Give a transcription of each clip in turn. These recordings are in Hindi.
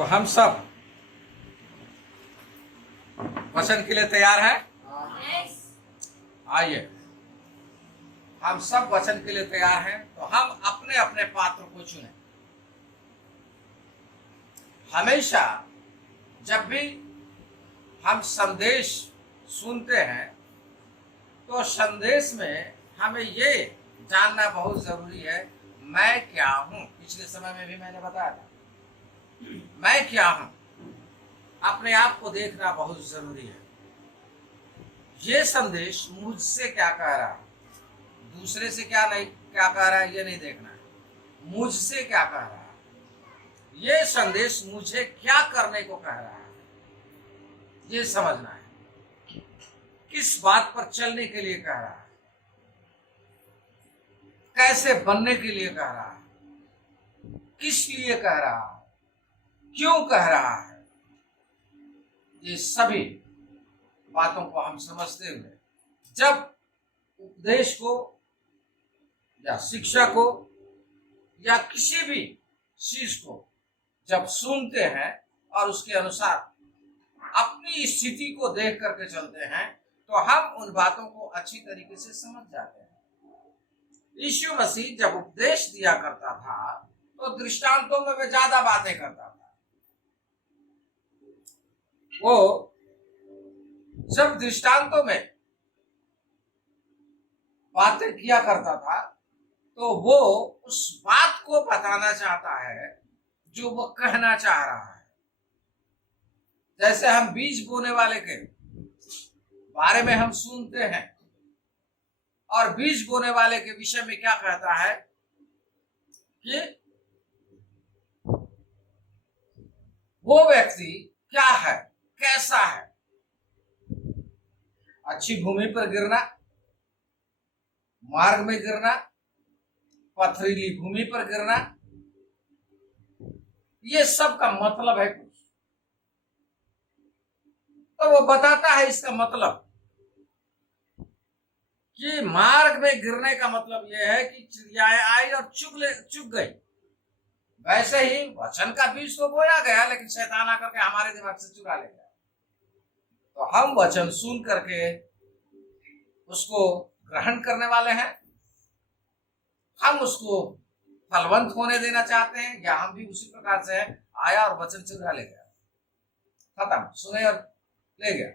तो हम सब वचन के लिए तैयार हैं? आइए, हम सब वचन के लिए तैयार हैं। तो हम अपने अपने पात्र को चुनें। हमेशा जब भी हम संदेश सुनते हैं तो संदेश में हमें ये जानना बहुत जरूरी है, मैं क्या हूं। पिछले समय में भी मैंने बताया था, मैं क्या हूं। अपने आप को देखना बहुत जरूरी है। ये संदेश मुझसे क्या कह रहा है, दूसरे से क्या कह रहा है ये नहीं देखना है, मुझसे क्या कह रहा है। ये संदेश मुझे क्या करने को कह रहा है ये समझना है। किस बात पर चलने के लिए कह रहा है, कैसे बनने के लिए कह रहा है, किस लिए कह रहा है, क्यों कह रहा है। ये सभी बातों को हम समझते हुए जब उपदेश को या शिक्षा को या किसी भी चीज को जब सुनते हैं और उसके अनुसार अपनी स्थिति को देख करके चलते हैं तो हम उन बातों को अच्छी तरीके से समझ जाते हैं। यीशु मसीह जब उपदेश दिया करता था तो दृष्टांतों में वह ज्यादा बातें करता था। वो जब दृष्टांतों में बातें किया करता था तो वो उस बात को बताना चाहता है जो वो कहना चाह रहा है। जैसे हम बीज बोने वाले के बारे में हम सुनते हैं और बीज बोने वाले के विषय में क्या कहता है कि वो व्यक्ति क्या है, कैसा है। अच्छी भूमि पर गिरना, मार्ग में गिरना, पथरीली भूमि पर गिरना, ये सब का मतलब है कुछ। तो वो बताता है इसका मतलब कि मार्ग में गिरने का मतलब यह है कि चिड़ियाएं आई और चुग गई। वैसे ही वचन का बीज तो बोया गया लेकिन शैतान आकर के हमारे दिमाग से चुरा ले गया। तो हम वचन सुन करके उसको ग्रहण करने वाले हैं, हम उसको फलवंत होने देना चाहते हैं, या हम भी उसी प्रकार से हैं, आया और वचन चुरा ले गया, खत्म, सुने और ले गया।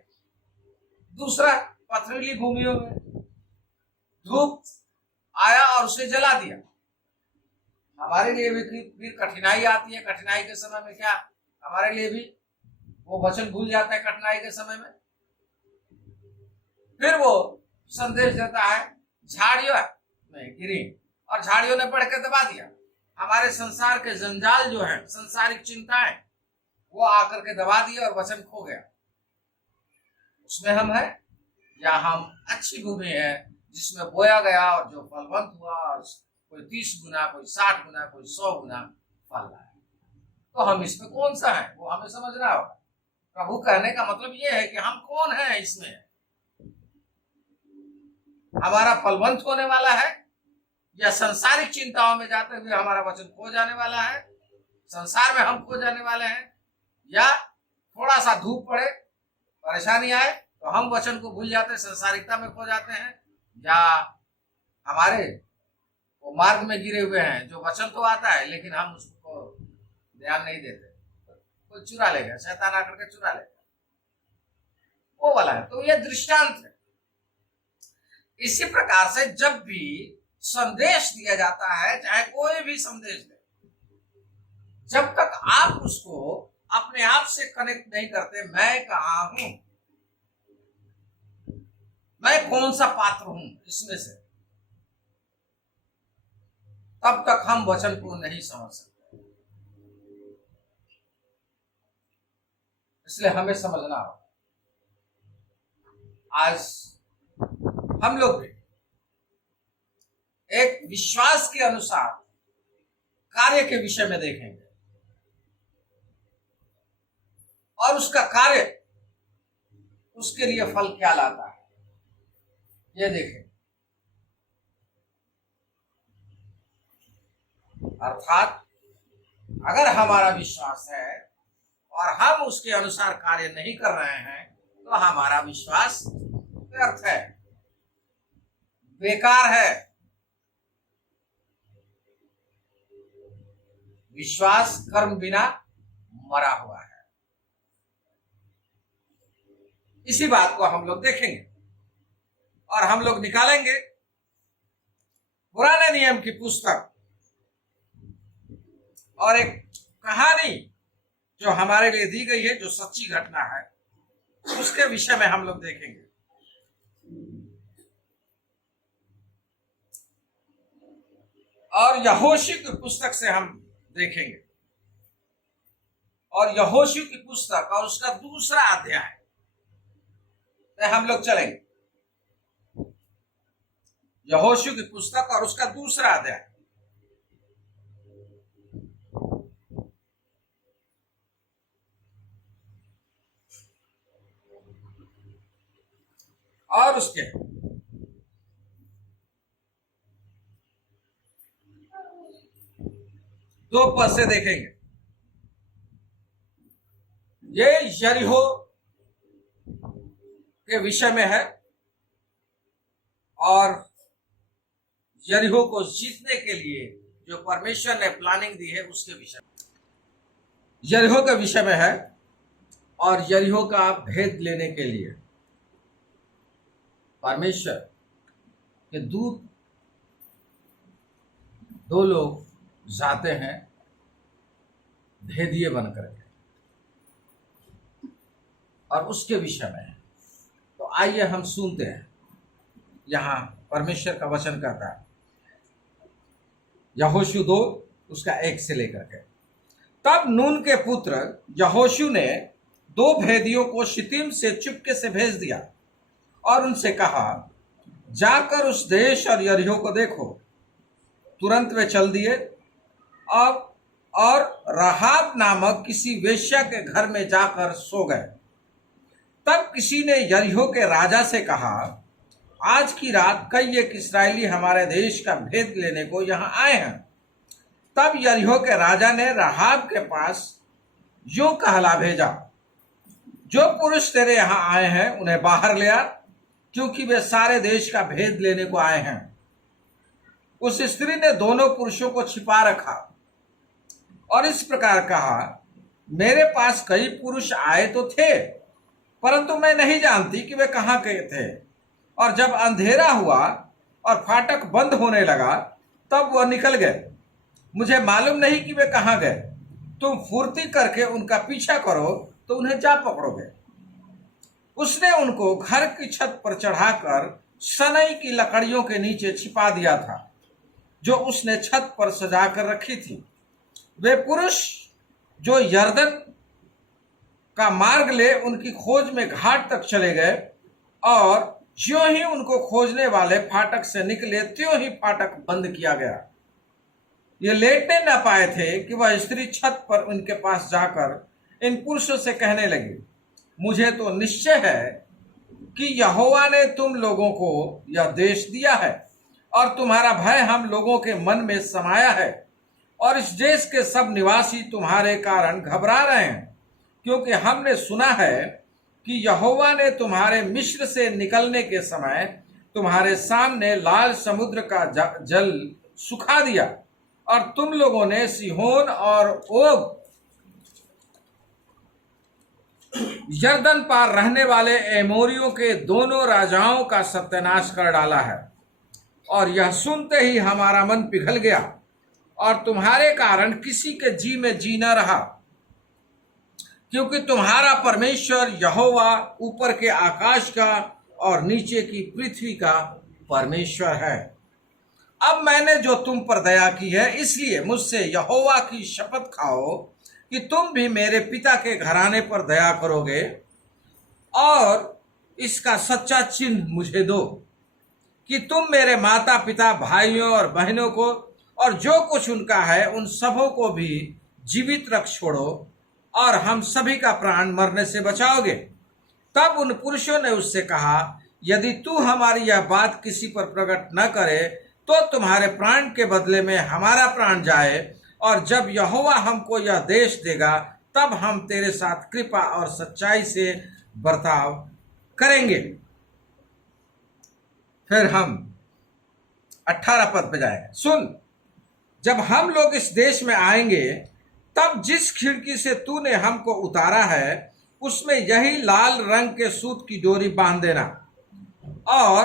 दूसरा, पथरीली भूमियों में धूप आया और उसे जला दिया। हमारे लिए भी फिर कठिनाई आती है। कठिनाई के समय में क्या हमारे लिए भी वो वचन भूल जाता है कठिनाई के समय में। फिर वो संदेश देता है, झाड़ियों में गिरी और झाड़ियों ने बढ़ के दबा दिया। हमारे संसार के जंजाल जो है, संसारिक चिंताएं, वो आकर के दबा दिया और वचन खो गया। उसमें हम हैं या हम अच्छी भूमि है जिसमें बोया गया और जो फलवंत हुआ, और कोई 30 गुना, कोई 60 गुना, कोई 100 गुना फल रहा है। तो हम इसमें कौन सा है वो हमें समझना होगा। प्रभु कहने का मतलब ये है कि हम कौन है इसमें। हमारा फलवंत होने वाला है या संसारिक चिंताओं में जाते हुए हमारा वचन खो जाने वाला है, संसार में हम खो जाने वाले हैं, या थोड़ा सा धूप पड़े, परेशानी आए तो हम वचन को भूल जाते हैं, संसारिकता में खो जाते हैं, या हमारे वो मार्ग में गिरे हुए हैं जो वचन तो आता है लेकिन हम उसको ध्यान नहीं देते, कोई चुरा लेगा, शैतान आकर के चुरा लेगा, वो वाला है। तो ये दृष्टांत है। इसी प्रकार से जब भी संदेश दिया जाता है, चाहे कोई भी संदेश दे, जब तक आप उसको अपने आप से कनेक्ट नहीं करते, मैं कहाँ हूं, मैं कौन सा पात्र हूं इसमें से, तब तक हम वचन को नहीं समझ सकते। इसलिए हमें समझना होगा। आज हम लोग भी एक विश्वास के अनुसार कार्य के विषय में देखेंगे और उसका कार्य उसके लिए फल क्या लाता है ये देखें। अर्थात अगर हमारा विश्वास है और हम उसके अनुसार कार्य नहीं कर रहे हैं तो हमारा विश्वास व्यर्थ है, बेकार है। विश्वास कर्म बिना मरा हुआ है। इसी बात को हम लोग देखेंगे और हम लोग निकालेंगे पुराने नियम की पुस्तक और एक कहानी जो हमारे लिए दी गई है, जो सच्ची घटना है, उसके विषय में हम लोग देखेंगे। और यहोशू की पुस्तक से हम देखेंगे, और यहोशू की पुस्तक और उसका दूसरा अध्याय हम लोग चलेंगे। यहोशू की पुस्तक और उसका दूसरा अध्याय। और उसके 2 पद से देखेंगे। ये यरीहो के विषय में है और यरीहो को जीतने के लिए जो परमेश्वर ने प्लानिंग दी है उसके विषय में, यरीहो के विषय में है और यरीहो का भेद लेने के लिए परमेश्वर के दूत 2 लोग जाते हैं भेदिए बनकर के, और उसके विषय में है। तो आइए हम सुनते हैं। यहां परमेश्वर का वचन कहता है, यहोशू 2 उसका 1 से लेकर के। तब नून के पुत्र यहोशू ने 2 भेदियों को शितीम से चुपके से भेज दिया और उनसे कहा, जाकर उस देश और यरीहो को देखो। तुरंत वे चल दिए और राहाब नामक किसी वेश्या के घर में जाकर सो गए। तब किसी ने यरीहो के राजा से कहा, आज की रात कई एक इस्राएली हमारे देश का भेद लेने को यहाँ आए हैं। तब यरीहो के राजा ने राहाब के पास यूं कहला भेजा, जो पुरुष तेरे यहाँ आए हैं उन्हें बाहर ले आ, क्योंकि वे सारे देश का भेद लेने को आए हैं। उस स्त्री ने दोनों पुरुषों को छिपा रखा और इस प्रकार कहा, मेरे पास कई पुरुष आए तो थे, परंतु मैं नहीं जानती कि वे कहाँ गए थे। और जब अंधेरा हुआ और फाटक बंद होने लगा तब वह निकल गए। मुझे मालूम नहीं कि वे कहाँ गए। तुम फुर्ती करके उनका पीछा करो तो उन्हें जा पकड़ोगे। उसने उनको घर की छत पर चढ़ाकर सनई की लकड़ियों के नीचे छिपा दिया था, जो उसने छत पर सजा कर रखी थी। वे पुरुष जो यरदन का मार्ग ले उनकी खोज में घाट तक चले गए, और ज्यों ही उनको खोजने वाले फाटक से निकले त्यों ही फाटक बंद किया गया। ये लेटने न पाए थे कि वह स्त्री छत पर उनके पास जाकर इन पुरुषों से कहने लगी, मुझे तो निश्चय है कि यहोवा ने तुम लोगों को यह देश दिया है और तुम्हारा भय हम लोगों के मन में समाया है, और इस देश के सब निवासी तुम्हारे कारण घबरा रहे हैं, क्योंकि हमने सुना है कि यहोवा ने तुम्हारे मिस्र से निकलने के समय तुम्हारे सामने लाल समुद्र का जल सुखा दिया, और तुम लोगों ने सिहोन और ओग यरदन पार रहने वाले एमोरियों के दोनों राजाओं का सत्यानाश कर डाला है। और यह सुनते ही हमारा मन पिघल गया और तुम्हारे कारण किसी के जी में जी न रहा, क्योंकि तुम्हारा परमेश्वर यहोवा ऊपर के आकाश का और नीचे की पृथ्वी का परमेश्वर है। अब मैंने जो तुम पर दया की है, इसलिए मुझसे यहोवा की शपथ खाओ कि तुम भी मेरे पिता के घराने पर दया करोगे और इसका सच्चा चिन्ह मुझे दो कि तुम मेरे माता पिता भाइयों और बहनों को और जो कुछ उनका है उन सबों को भी जीवित रख छोड़ो और हम सभी का प्राण मरने से बचाओगे। तब उन पुरुषों ने उससे कहा, यदि तू हमारी यह बात किसी पर प्रकट न करे तो तुम्हारे प्राण के बदले में हमारा प्राण जाए, और जब यहोवा हमको यह देश देगा तब हम तेरे साथ कृपा और सच्चाई से बर्ताव करेंगे। फिर हम 18 पद पे जाएंगे। सुन, जब हम लोग इस देश में आएंगे तब जिस खिड़की से तूने हमको उतारा है उसमें यही लाल रंग के सूत की डोरी बांध देना, और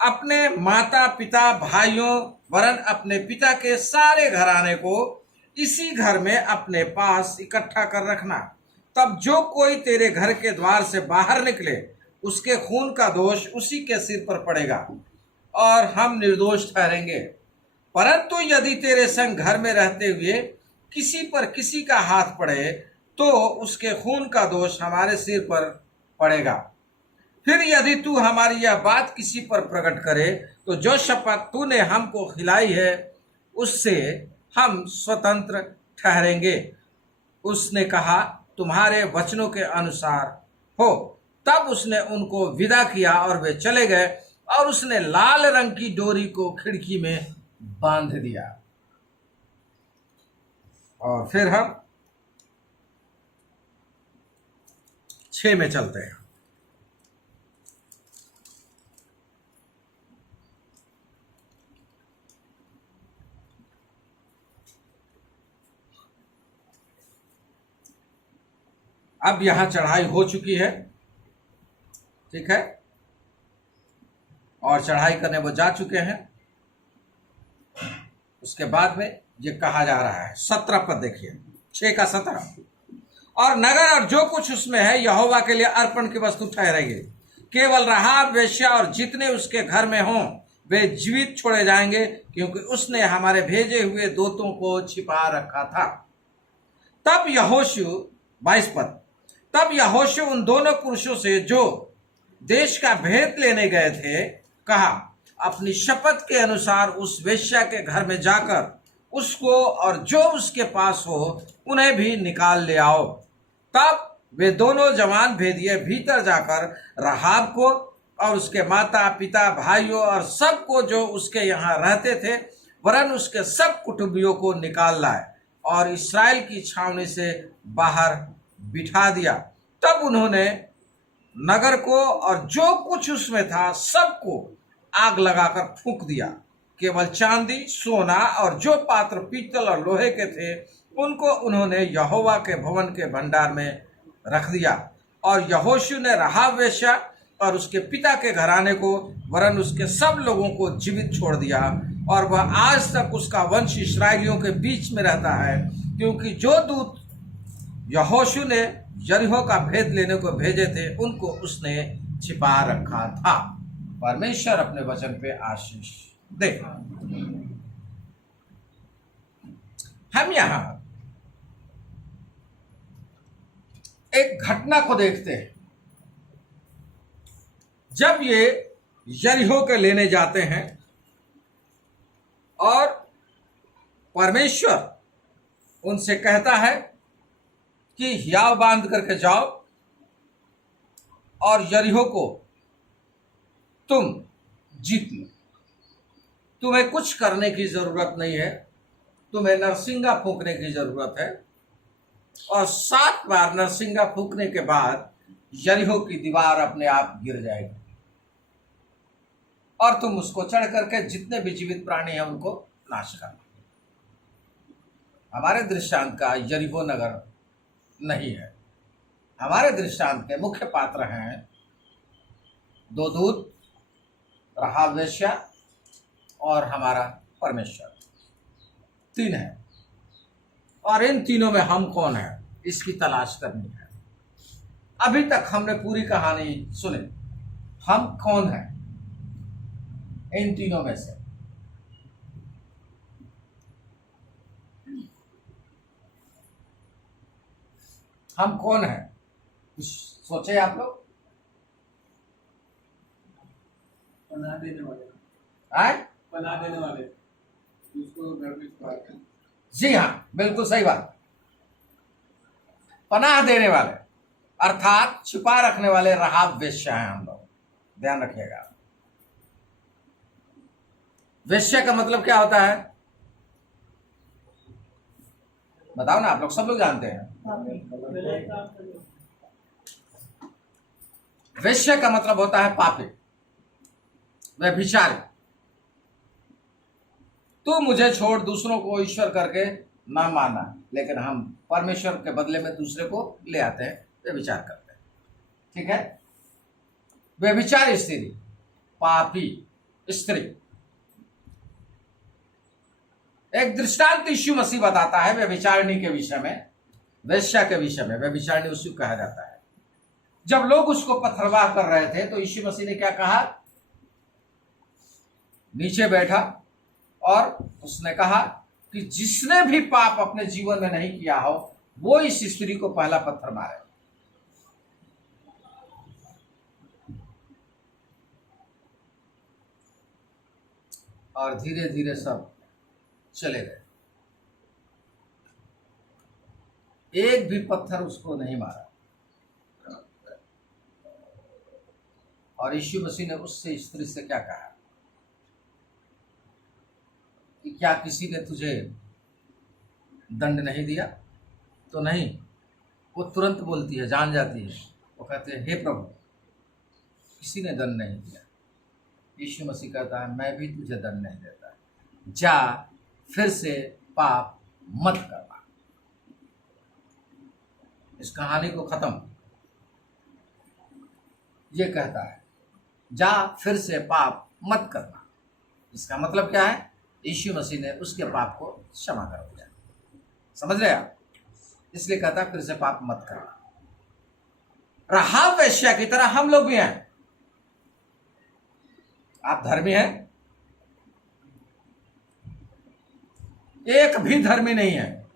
अपने माता पिता भाइयों वरन अपने पिता के सारे घराने को इसी घर में अपने पास इकट्ठा कर रखना। तब जो कोई तेरे घर के द्वार से बाहर निकले उसके खून का दोष उसी के सिर पर पड़ेगा और हम निर्दोष ठहरेंगे। परंतु यदि तेरे संग घर में रहते हुए किसी पर किसी का हाथ पड़े तो उसके खून का दोष हमारे सिर पर पड़ेगा। फिर यदि तू हमारी यह बात किसी पर प्रकट करे तो जो शपथ तूने हमको खिलाई है उससे हम स्वतंत्र ठहरेंगे। उसने कहा, तुम्हारे वचनों के अनुसार हो। तब उसने उनको विदा किया और वे चले गए, और उसने लाल रंग की डोरी को खिड़की में बांध दिया। और फिर हम 6 में चलते हैं। अब यहां चढ़ाई हो चुकी है, ठीक है, और चढ़ाई करने वो जा चुके हैं। उसके बाद में ये कहा जा रहा है, 17 पद देखिए, 6 का 17। और नगर और जो कुछ उसमें है यहोवा के लिए अर्पण की वस्तु ठहरेगी। केवल राहाब वेश्या और जितने उसके घर में हों वे जीवित छोड़े जाएंगे, क्योंकि उसने हमारे भेजे हुए दूतों को छिपा रखा था। तब यहोशू, 22 पद, तब यहोशू उन दोनों पुरुषों से जो देश का भेद लेने गए थे कहा, अपनी शपथ के अनुसार उस वेश्या के घर में जाकर उसको और जो उसके पास हो उन्हें भी निकाल ले आओ। तब वे दोनों जवान भेदिए भीतर जाकर राहाब को और उसके माता पिता भाइयों और सबको जो उसके यहाँ रहते थे वरन उसके सब कुटुंबियों को निकाल लाए और इस्राएल की छावनी से बाहर बिठा दिया। तब उन्होंने नगर को और जो कुछ उसमें था सबको आग लगाकर फूंक दिया। केवल चांदी सोना और जो पात्र पीतल और लोहे के थे उनको उन्होंने यहोवा के भवन के भंडार में रख दिया। और यहोशू ने राहाब वेश्या और उसके पिता के घराने को वरन उसके सब लोगों को जीवित छोड़ दिया, और वह आज तक उसका वंश इस्राएलियों के बीच में रहता है, क्योंकि जो दूत यहोशू ने यरीहो का भेद लेने को भेजे थे उनको उसने छिपा रखा था। परमेश्वर अपने वचन पे आशीष दे। हम यहां एक घटना को देखते हैं। जब ये यरीहो के लेने जाते हैं और परमेश्वर उनसे कहता है कि हियाव बांध करके जाओ और यरीहो को तुम जीत लो। तुम्हें कुछ करने की जरूरत नहीं है, तुम्हें नरसिंगा फूंकने की जरूरत है, और 7 बार नरसिंगा फूंकने के बाद यरीहो की दीवार अपने आप गिर जाएगी और तुम उसको चढ़ करके जितने भी जीवित प्राणी हैं उनको नाश करना। हमारे दृष्टांत का यरीहो नगर नहीं है। हमारे दृष्टांत के मुख्य पात्र हैं 2 दूत, राहाब वेश्या और हमारा परमेश्वर। 3 है, और इन तीनों में हम कौन है इसकी तलाश करनी है। अभी तक हमने पूरी कहानी सुनी, हम कौन है इन तीनों में से। हम कौन है कुछ सोचे आप लोग? पनाह देने वाले, आए? पनाह देने वाले, उसको घर में छुपा के। जी हाँ, बिल्कुल सही बात। पनाह देने वाले अर्थात छुपा रखने वाले राहाब वेश्या हैं हम लोग। ध्यान रखिएगा, वेश्या का मतलब क्या होता है? बताओ ना, आप लोग सब लोग जानते हैं। वेश्या का मतलब होता है पापी, व्यभिचारी। तू मुझे छोड़ दूसरों को ईश्वर करके ना माना, लेकिन हम परमेश्वर के बदले में दूसरे को ले आते हैं, व्यभिचार करते हैं। ठीक है, व्यभिचारी स्त्री, पापी स्त्री। एक दृष्टांत यीशु मसीह बताता है व्यभिचारिणी के विषय में, वेश्या के विषय में। व्यभिचारिणी उसको कहा जाता है। जब लोग उसको पथरवाह कर रहे थे तो यीशु मसीह ने क्या कहा? नीचे बैठा और उसने कहा कि जिसने भी पाप अपने जीवन में नहीं किया हो वो इस स्त्री को पहला पत्थर मारे। और धीरे धीरे सब चले गए, एक भी पत्थर उसको नहीं मारा। और यीशु मसीह ने उससे स्त्री से क्या कहा कि क्या किसी ने तुझे दंड नहीं दिया? तो नहीं, वो तुरंत बोलती है, जान जाती है। वो कहते हैं, हे प्रभु, किसी ने दंड नहीं दिया। यीशु मसीह कहता है, मैं भी तुझे दंड नहीं देता, जा फिर से पाप मत करना। इस कहानी को खत्म। ये कहता है, जा फिर से पाप मत करना। इसका मतलब क्या है? यीशु मसीह ने उसके पाप को क्षमा कर दिया। समझ रहे आप? इसलिए कहता है फिर से पाप मत करना। राहाब वेश्या की तरह हम लोग भी हैं। आप धर्मी हैं? एक भी धर्मी नहीं है।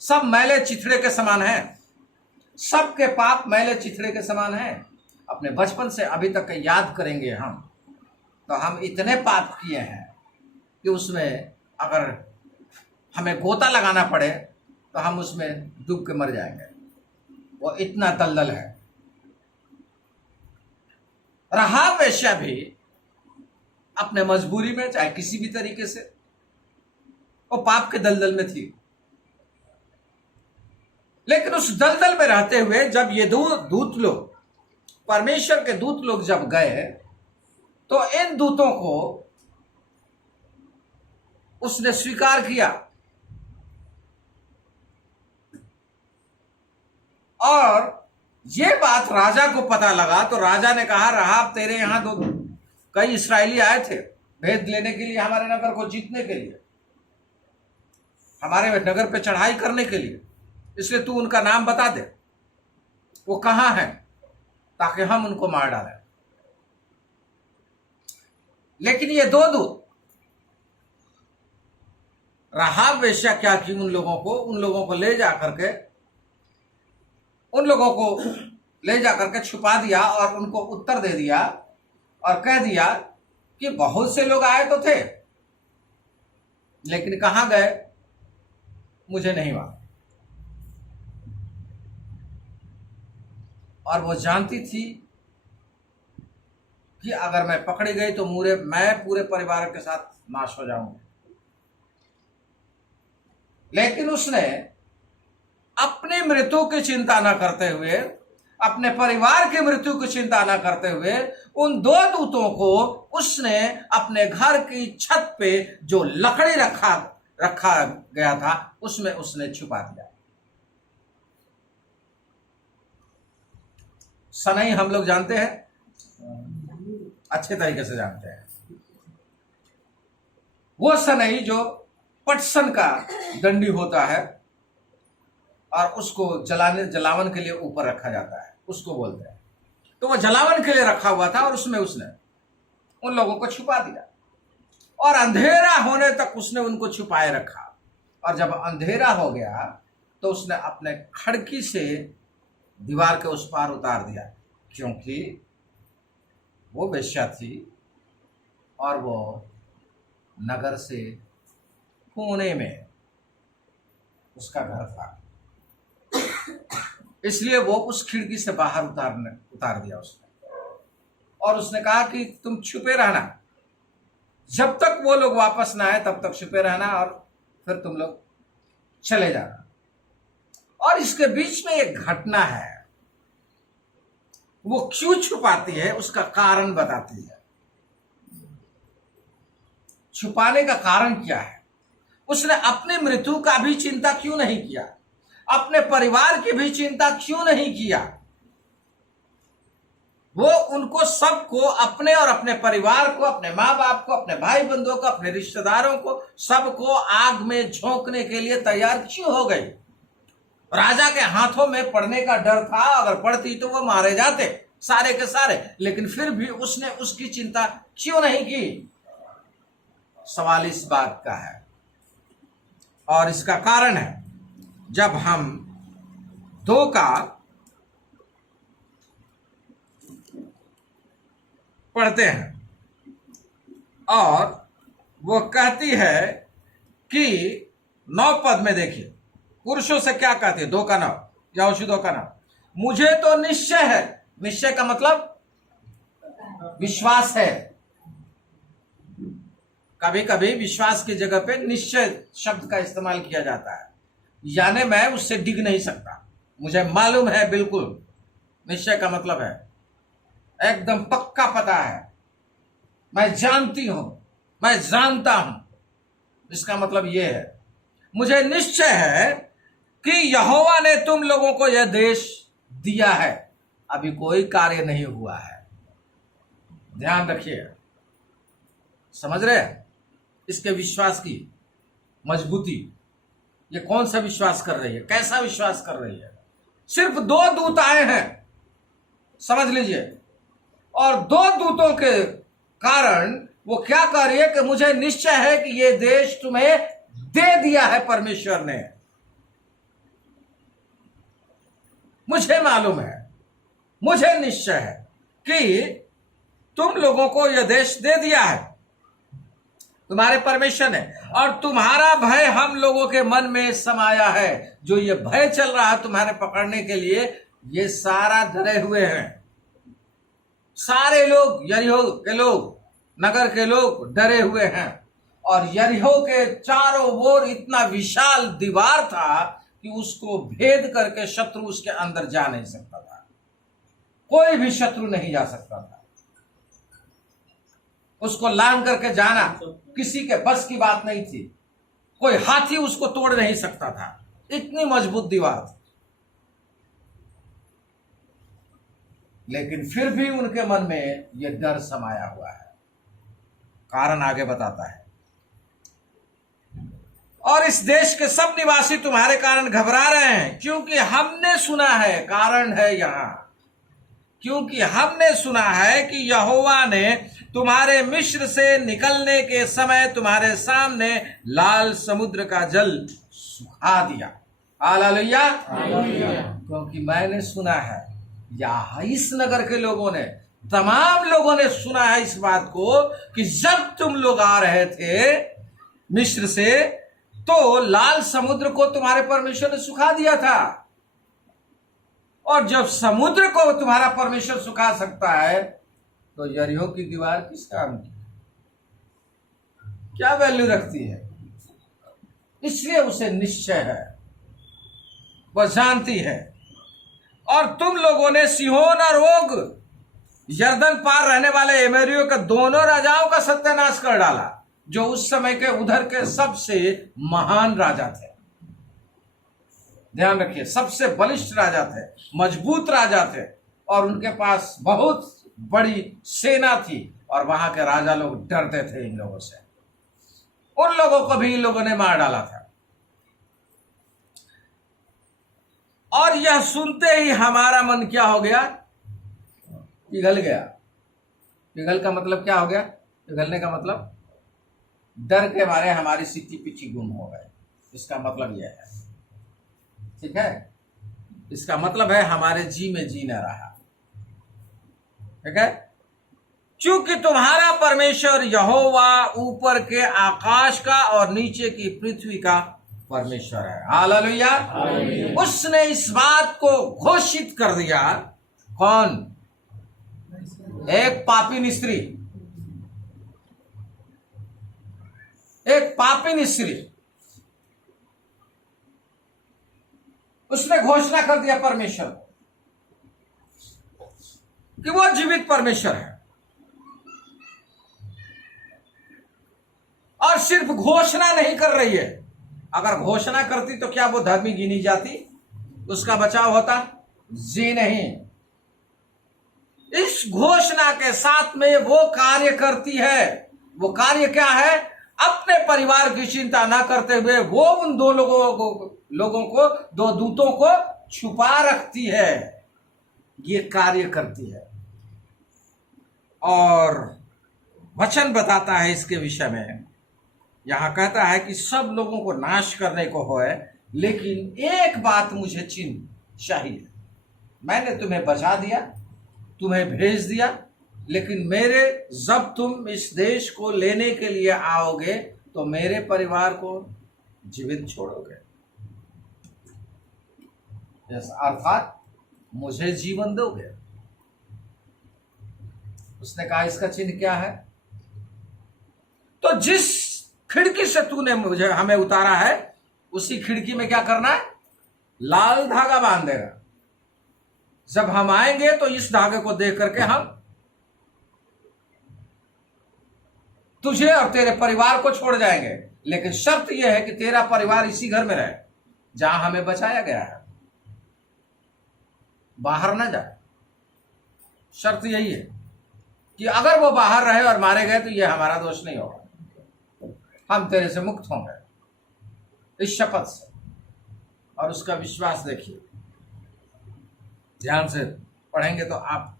सब मैले चिथड़े के समान हैं। सबके पाप मैले चिथड़े के समान हैं। अपने बचपन से अभी तक याद करेंगे हम, तो हम इतने पाप किए हैं कि उसमें अगर हमें गोता लगाना पड़े तो हम उसमें डूब के मर जाएंगे। वो इतना दलदल है। राहाब वेश्या भी अपने मजबूरी में, चाहे किसी भी तरीके से, वो पाप के दलदल में थी। लेकिन उस दलदल में रहते हुए जब ये दूत लोग, परमेश्वर के दूत लोग जब गए, तो इन दूतों को उसने स्वीकार किया। और ये बात राजा को पता लगा तो राजा ने कहा, राहाब, तेरे यहां कई इस्राएली आए थे भेद लेने के लिए, हमारे नगर को जीतने के लिए, हमारे नगर पे चढ़ाई करने के लिए, इसलिए तू उनका नाम बता दे, वो कहां है, ताकि हम उनको मार डालें। लेकिन ये दो दूत, राहाब वेश्या क्या की, उन लोगों को ले जाकर के छुपा दिया और उनको उत्तर दे दिया और कह दिया कि बहुत से लोग आए तो थे, लेकिन कहां गए मुझे नहीं मालूम। और वो जानती थी कि अगर मैं पकड़ी गई तो मैं पूरे परिवार के साथ नाश हो जाऊंगी। लेकिन उसने अपनी मृत्यु की चिंता न करते हुए, अपने परिवार की मृत्यु की चिंता न करते हुए, उन दो दूतों को उसने अपने घर की छत पे जो लकड़ी रखा गया था उसमें उसने छुपा दिया। सनई हम लोग जानते हैं, अच्छे तरीके से जानते हैं। वो सनई जो पटसन का डंडी होता है और उसको जलावन के लिए ऊपर रखा जाता है, उसको बोलते हैं। तो वो जलावन के लिए रखा हुआ था और उसमें उसने उन लोगों को छुपा दिया और अंधेरा होने तक उसने उनको छुपाए रखा। और जब अंधेरा हो गया तो उसने अपने खड़की से दीवार के उस पार उतार दिया, क्योंकि वो वेश्या थी और वो नगर से कोने में उसका घर था। इसलिए वो उस खिड़की से बाहर उतार दिया उसने। और उसने कहा कि तुम छुपे रहना, जब तक वो लोग वापस ना आए तब तक छुपे रहना और फिर तुम लोग चले जाना। और इसके बीच में एक घटना है, वो क्यों छुपाती है उसका कारण बताती है। छुपाने का कारण क्या है? उसने अपनी मृत्यु का भी चिंता क्यों नहीं किया? अपने परिवार की भी चिंता क्यों नहीं किया? वो उनको सबको, अपने और अपने परिवार को, अपने माँ बाप को, अपने भाई बंधुओं को, अपने रिश्तेदारों को, सबको आग में झोंकने के लिए तैयार क्यों हो गई? राजा के हाथों में पड़ने का डर था, अगर पड़ती तो वो मारे जाते सारे के सारे, लेकिन फिर भी उसने उसकी चिंता क्यों नहीं की? सवाल इस बात का है, और इसका कारण है जब हम 2 का पढ़ते हैं और वो कहती है कि 9 पद में देखिए, पुरुषों से क्या कहती है? 2 का 9, यहोशू 2 का 9, मुझे तो निश्चय है। निश्चय का मतलब विश्वास है। कभी कभी विश्वास की जगह पे निश्चय शब्द का इस्तेमाल किया जाता है, यानी मैं उससे डिग नहीं सकता, मुझे मालूम है बिल्कुल। निश्चय का मतलब है एकदम पक्का पता है, मैं जानती हूं, मैं जानता हूं। इसका मतलब यह है, मुझे निश्चय है कि यहोवा ने तुम लोगों को यह देश दिया है, अभी कोई कार्य नहीं हुआ है। ध्यान रखिए, समझ रहे हैं इसके विश्वास की मजबूती? ये कौन सा विश्वास कर रही है, कैसा विश्वास कर रही है? सिर्फ 2 दूत आए हैं, समझ लीजिए, और 2 दूतों के कारण वो क्या कह रही है कि मुझे निश्चय है कि ये देश तुम्हें दे दिया है परमेश्वर ने। मुझे मालूम है, मुझे निश्चय है कि तुम लोगों को यह देश दे दिया है, तुम्हारे परमेश्वर ने, और तुम्हारा भय हम लोगों के मन में समाया है। जो ये भय चल रहा है तुम्हारे पकड़ने के लिए, ये सारा डरे हुए हैं। सारे लोग, यरीहो के लोग, नगर के लोग डरे हुए हैं, और यरीहो के चारों ओर इतना विशाल दीवार था कि उसको भेद करके शत्रु उसके अंदर जा नहीं सकता था। कोई भी शत्रु नहीं जा सकता था। उसको लांग करके जाना किसी के बस की बात नहीं थी। कोई हाथी उसको तोड़ नहीं सकता था, इतनी मजबूत दीवार थी। लेकिन फिर भी उनके मन में यह डर समाया हुआ है। कारण आगे बताता है, और इस देश के सब निवासी तुम्हारे कारण घबरा रहे हैं, क्योंकि हमने सुना है, कारण है यहां, क्योंकि हमने सुना है कि यहोवा ने तुम्हारे मिस्र से निकलने के समय तुम्हारे सामने लाल समुद्र का जल सुखा दिया। हालेलुया। क्योंकि मैंने सुना है, या इस नगर के लोगों ने, तमाम लोगों ने सुना है इस बात को कि जब तुम लोग आ रहे थे मिस्र से, तो लाल समुद्र को तुम्हारे परमेश्वर ने सुखा दिया था। और जब समुद्र को तुम्हारा परमेश्वर सुखा सकता है, तो यरीहो की दीवार किस काम की, क्या वैल्यू रखती है? इसलिए उसे निश्चय है, वह जानती है। और तुम लोगों ने सिहोन और ओग, यरदन पार रहने वाले एमोरियों के दोनों राजाओं का सत्यानाश कर डाला, जो उस समय के उधर के सबसे महान राजा थे। ध्यान रखिए, सबसे बलिष्ठ राजा थे, मजबूत राजा थे, और उनके पास बहुत बड़ी सेना थी, और वहां के राजा लोग डरते थे इन लोगों से। उन लोगों को भी इन लोगों ने मार डाला था। और यह सुनते ही हमारा मन क्या हो गया? पिघल गया। पिघल का मतलब क्या हो गया? पिघलने का मतलब डर के मारे हमारी सिटी पिची गुम हो गए। इसका मतलब यह है, ठीक है? इसका मतलब है हमारे जी में जी न रहा, ठीक है? क्योंकि तुम्हारा परमेश्वर यहोवा ऊपर के आकाश का और नीचे की पृथ्वी का परमेश्वर है। हालेलुया। उसने इस बात को घोषित कर दिया। कौन? एक पापी स्त्री, एक पापी स्त्री, उसने घोषणा कर दिया परमेश्वर को कि वो जीवित परमेश्वर है, और सिर्फ घोषणा नहीं कर रही है। अगर घोषणा करती तो क्या वो धर्मी गिनी जाती? उसका बचाव होता? जी नहीं। इस घोषणा के साथ में वो कार्य करती है। वो कार्य क्या है? अपने परिवार की चिंता ना करते हुए वो उन दो लोगों को दो दूतों को छुपा रखती है। ये कार्य करती है। और वचन बताता है इसके विषय में, यहां कहता है कि सब लोगों को नाश करने को है, लेकिन एक बात मुझे चिन्ह चाहिए। मैंने तुम्हें बचा दिया, तुम्हें भेज दिया, लेकिन मेरे जब तुम इस देश को लेने के लिए आओगे तो मेरे परिवार को जीवित छोड़ोगे। अर्थात मुझे जीवन दोगे। उसने कहा इसका चिन्ह क्या है? तो जिस खिड़की से तूने हमें उतारा है, उसी खिड़की में क्या करना है? लाल धागा बांध देगा। जब हम आएंगे तो इस धागे को देख करके हम तुझे और तेरे परिवार को छोड़ जाएंगे, लेकिन शर्त यह है कि तेरा परिवार इसी घर में रहे जहां हमें बचाया गया है, बाहर ना जाए। शर्त यही है कि अगर वो बाहर रहे और मारे गए तो यह हमारा दोष नहीं होगा, हम तेरे से मुक्त होंगे इस शपथ से। और उसका विश्वास देखिए, ध्यान से पढ़ेंगे तो आप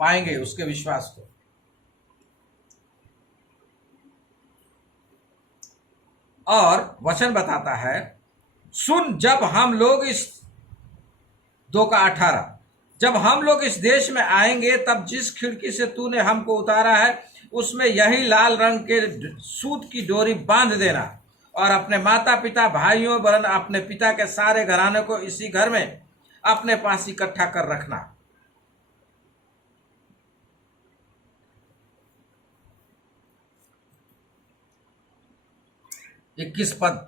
पाएंगे उसके विश्वास को। और वचन बताता है, सुन, जब हम लोग इस 2:18 जब हम लोग इस देश में आएंगे तब जिस खिड़की से तूने हमको उतारा है उसमें यही लाल रंग के सूत की डोरी बांध देना, और अपने माता पिता भाइयों वरन अपने पिता के सारे घराने को इसी घर में अपने पास इकट्ठा कर रखना। इक्कीस पद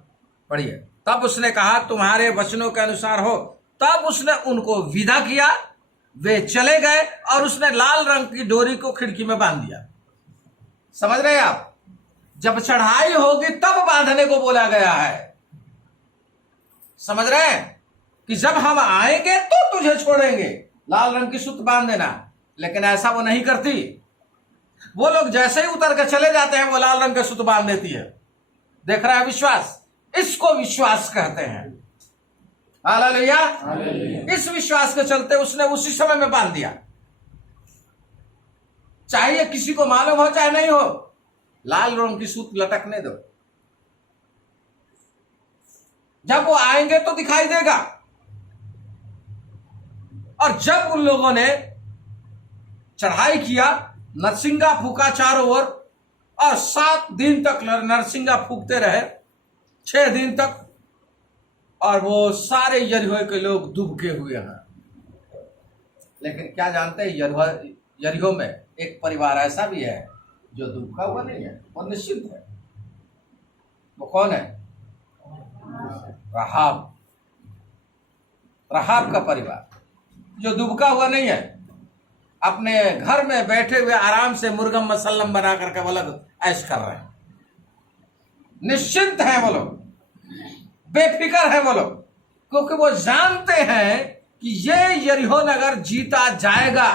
पढ़िए। तब उसने कहा तुम्हारे वचनों के अनुसार हो। तब उसने उनको विदा किया, वे चले गए, और उसने लाल रंग की डोरी को खिड़की में बांध दिया। समझ रहे हैं आप? जब चढ़ाई होगी तब बांधने को बोला गया है। समझ रहे हैं कि जब हम आएंगे तो तुझे छोड़ेंगे, लाल रंग की सूत बांध देना। लेकिन ऐसा वो नहीं करती। वो लोग जैसे ही उतर के चले जाते हैं वो लाल रंग की सूत बांध देती है। देख रहा है विश्वास? इसको विश्वास कहते हैं। हालेलुया। इस विश्वास के चलते उसने उसी समय में बांध दिया, चाहे किसी को मालूम हो चाहे नहीं हो। लाल रंग की सूत लटकने दो, जब वो आएंगे तो दिखाई देगा। और जब उन लोगों ने चढ़ाई किया, नरसिंगा फूका चारों ओर, और 7 दिन तक नरसिंगा फूकते रहे, 6 दिन तक, और वो सारे यरीहो के लोग दुबके हुए हैं। लेकिन क्या जानते हैं, यरीहो में एक परिवार ऐसा भी है जो दुबका हुआ नहीं है, वो निश्चित है। वो कौन है? राहाब का परिवार, जो दुबका हुआ नहीं है। अपने घर में बैठे हुए आराम से मुर्गम मसल्लम बना करके वो लोग ऐश कर रहे हैं। निश्चिंत हैं वो लोग, बेफिक्र हैं वो लोग, क्योंकि वो जानते हैं कि ये यरीहो नगर जीता जाएगा।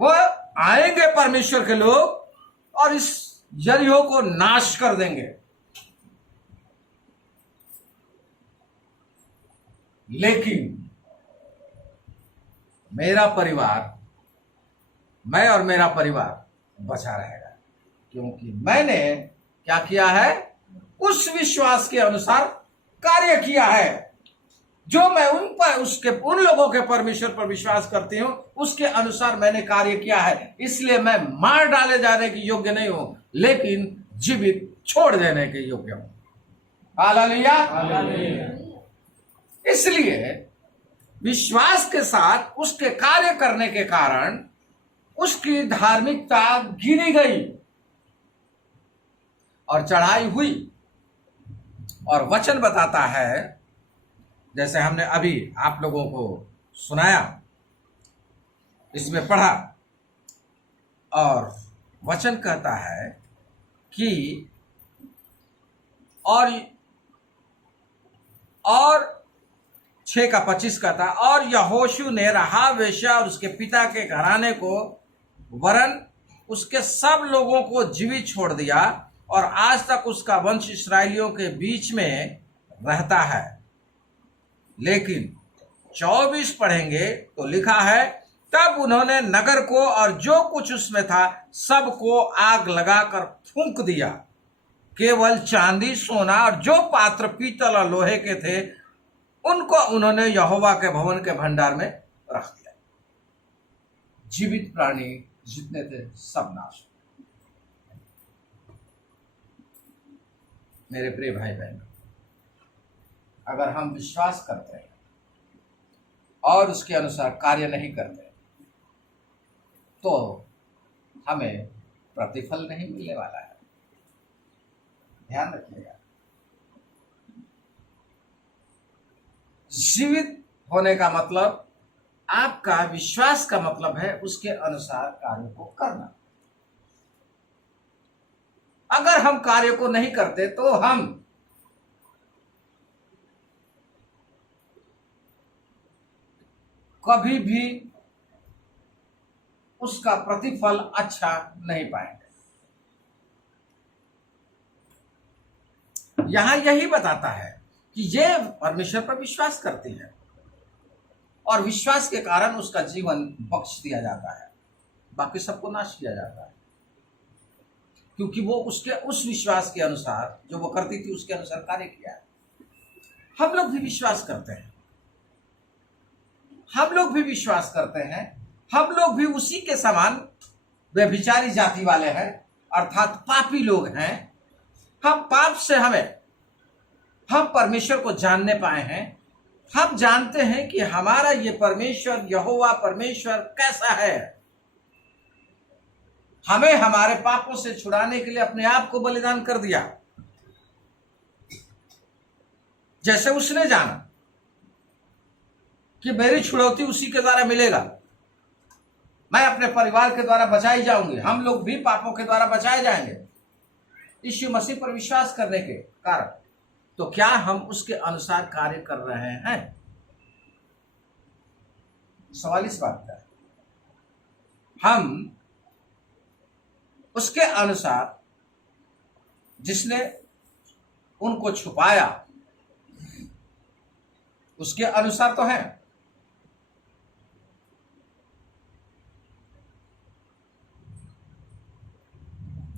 वो आएंगे परमेश्वर के लोग और इस यरीहो को नाश कर देंगे। लेकिन मेरा परिवार, मैं और मेरा परिवार बचा रहेगा, क्योंकि मैंने क्या किया है? उस विश्वास के अनुसार कार्य किया है जो मैं उन लोगों के परमेश्वर पर विश्वास करती हूं, उसके अनुसार मैंने कार्य किया है। इसलिए मैं मार डाले जाने के योग्य नहीं हूं, लेकिन जीवित छोड़ देने के योग्य हूं। हालेलुया। इसलिए विश्वास के साथ उसके कार्य करने के कारण उसकी धार्मिकता गिनी गई और चढ़ाई हुई। और वचन बताता है, जैसे हमने अभी आप लोगों को सुनाया, इसमें पढ़ा, और वचन कहता है कि और 6:25 कहता है, और यहोशू ने राहाब वेश्या और उसके पिता के घराने को वरन उसके सब लोगों को जीवित छोड़ दिया, और आज तक उसका वंश इस्राएलियों के बीच में रहता है। लेकिन 24 पढ़ेंगे तो लिखा है, तब उन्होंने नगर को और जो कुछ उसमें था सबको आग लगाकर फूंक दिया, केवल चांदी सोना और जो पात्र पीतल और लोहे के थे उनको उन्होंने यहोवा के भवन के भंडार में रख दिया। जीवित प्राणी जितने थे सब नाश हो। मेरे प्रिय भाई बहन, अगर हम विश्वास करते हैं और उसके अनुसार कार्य नहीं करते तो हमें प्रतिफल नहीं मिलने वाला है। ध्यान रखिएगा, जीवित होने का मतलब, आपका विश्वास का मतलब है उसके अनुसार कार्य को करना। अगर हम कार्य को नहीं करते तो हम कभी भी उसका प्रतिफल अच्छा नहीं पाएंगे। यहां यही बताता है कि ये परमेश्वर पर विश्वास करती है और विश्वास के कारण उसका जीवन बख्श दिया जाता है, बाकी सबको नाश किया जाता है, क्योंकि वो उसके उस विश्वास के अनुसार जो वो करती थी उसके अनुसार कार्य किया है। हम लोग भी विश्वास करते हैं, हम लोग भी विश्वास करते हैं, हम लोग भी उसी के समान व्यभिचारी जाति वाले हैं, अर्थात पापी लोग हैं। हम पाप से हम परमेश्वर को जानने पाए हैं। हम जानते हैं कि हमारा ये परमेश्वर यहोवा परमेश्वर कैसा है। हमें हमारे पापों से छुड़ाने के लिए अपने आप को बलिदान कर दिया, जैसे उसने जाना कि मेरी छुड़ौती उसी के द्वारा मिलेगा, मैं अपने परिवार के द्वारा बचाई जाऊंगी। हम लोग भी पापों के द्वारा बचाए जाएंगे यीशु मसीह पर विश्वास करने के कारण। तो क्या हम उसके अनुसार कार्य कर रहे हैं? सवाल इस बात का है। हम उसके अनुसार, जिसने उनको छुपाया, उसके अनुसार तो है।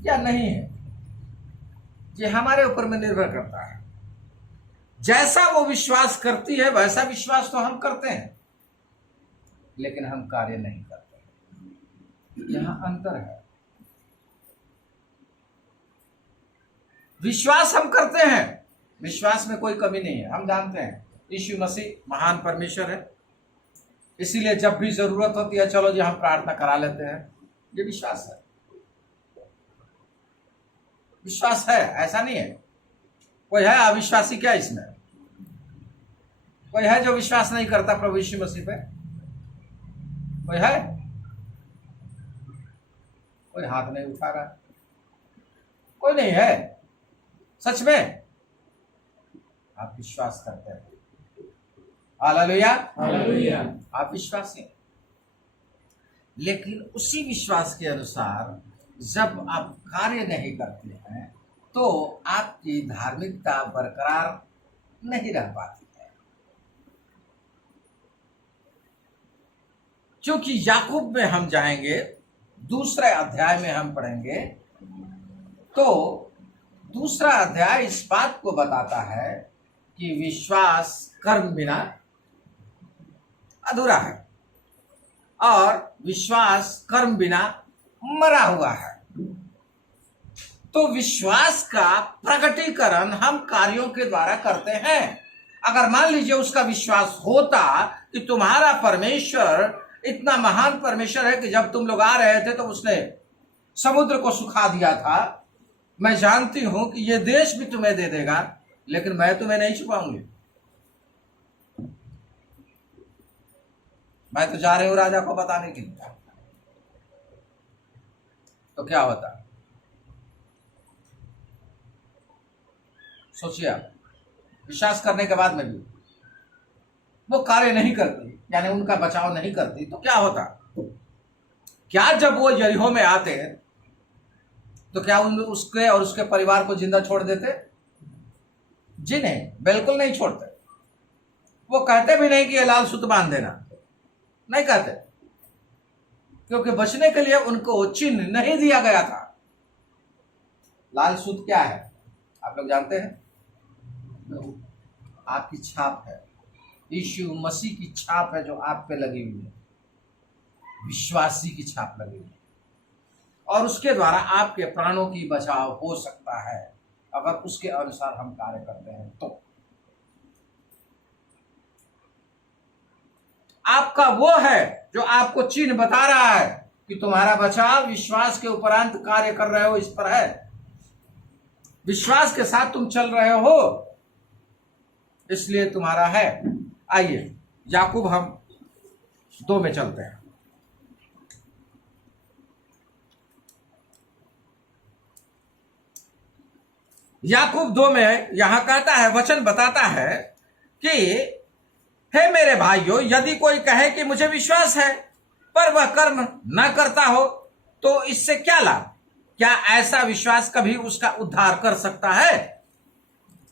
या नहीं है, ये हमारे ऊपर में निर्भर करता है। जैसा वो विश्वास करती है वैसा विश्वास तो हम करते हैं, लेकिन हम कार्य नहीं करते। यहां अंतर है। विश्वास हम करते हैं, विश्वास में कोई कमी नहीं है। हम जानते हैं यीशु मसीह महान परमेश्वर है, इसीलिए जब भी जरूरत होती है चलो जी हम प्रार्थना करा लेते हैं। ये विश्वास है, विश्वास है, ऐसा नहीं है। कोई है अविश्वासी क्या इसमें? कोई है जो विश्वास नहीं करता प्रभु यीशु मसीह पे? कोई है? कोई हाथ नहीं उठा रहा, कोई नहीं है। सच में आप विश्वास करते हैं। Hallelujah, hallelujah. आप विश्वासी हैं, लेकिन उसी विश्वास के अनुसार जब आप कार्य नहीं करते हैं तो आपकी धार्मिकता बरकरार नहीं रह पाती है। क्योंकि याकूब में हम जाएंगे, दूसरे अध्याय में हम पढ़ेंगे, तो दूसरा अध्याय इस बात को बताता है कि विश्वास कर्म बिना अधूरा है और विश्वास कर्म बिना मरा हुआ है। तो विश्वास का प्रकटीकरण हम कार्यों के द्वारा करते हैं। अगर मान लीजिए उसका विश्वास होता कि तुम्हारा परमेश्वर इतना महान परमेश्वर है कि जब तुम लोग आ रहे थे तो उसने समुद्र को सुखा दिया था, मैं जानती हूं कि ये देश भी तुम्हें दे देगा, लेकिन मैं तुम्हें नहीं छुपाऊंगी। मैं तो जा रही हूं राजा को बताने के लिए। तो क्या होता, सोचिए आप, विश्वास करने के बाद में भी वो कार्य नहीं करती, यानी उनका बचाव नहीं करती, तो क्या होता? क्या जब वो यरीहो में आते तो क्या उन उसके और उसके परिवार को जिंदा छोड़ देते? जी नहीं, बिल्कुल नहीं छोड़ते। वो कहते भी नहीं कि ये लाल सूत बांध देना, नहीं कहते, क्योंकि बचने के लिए उनको चिन्ह नहीं दिया गया था। लाल सूत क्या है आप लोग जानते हैं? आपकी छाप है, यीशु मसीह की छाप है जो आप पे लगी हुई है, विश्वासी की छाप लगी हुई है, और उसके द्वारा आपके प्राणों की बचाव हो सकता है अगर उसके अनुसार हम कार्य करते हैं। तो आपका वो है जो आपको चिन्ह बता रहा है कि तुम्हारा बचाव विश्वास के उपरांत कार्य कर रहे हो, इस पर है, विश्वास के साथ तुम चल रहे हो, इसलिए तुम्हारा है। आइए याकूब हम 2 में चलते हैं। याकूब 2 में यहां कहता है, वचन बताता है कि हे मेरे भाइयों, यदि कोई कहे कि मुझे विश्वास है पर वह कर्म न करता हो तो इससे क्या लाभ? क्या ऐसा विश्वास कभी उसका उद्धार कर सकता है?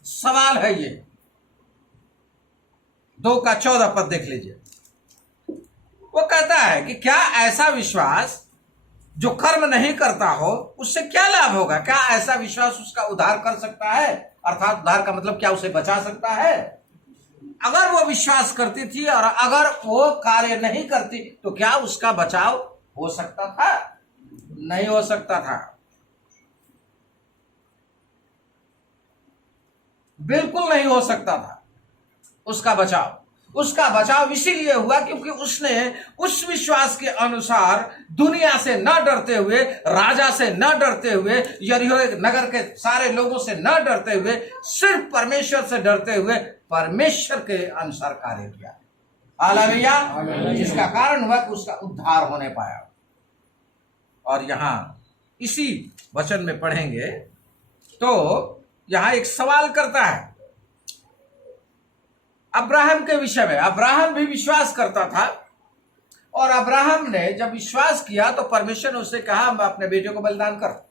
सवाल है ये। 2 का 14 पद देख लीजिए। वो कहता है कि क्या ऐसा विश्वास जो कर्म नहीं करता हो उससे क्या लाभ होगा? क्या ऐसा विश्वास उसका उद्धार कर सकता है? अर्थात उद्धार का मतलब क्या उसे बचा सकता है? अगर वो विश्वास करती थी और अगर वो कार्य नहीं करती तो क्या उसका बचाव हो सकता था? नहीं हो सकता था, बिल्कुल नहीं हो सकता था उसका बचाव। उसका बचाव इसीलिए हुआ क्योंकि उसने उस विश्वास के अनुसार दुनिया से न डरते हुए, राजा से न डरते हुए, यरीहो नगर के सारे लोगों से न डरते हुए, सिर्फ परमेश्वर से डरते हुए परमेश्वर के अनुसार कार्य किया। हालेलुया। जिसका कारण हुआ कि उसका उद्धार होने पाया। और यहां इसी वचन में पढ़ेंगे तो यहां एक सवाल करता है अब्राहम के विषय में। अब्राहम भी विश्वास करता था और अब्राहम ने जब विश्वास किया तो परमेश्वर ने उससे कहा मैं अपने बेटे को बलिदान कर।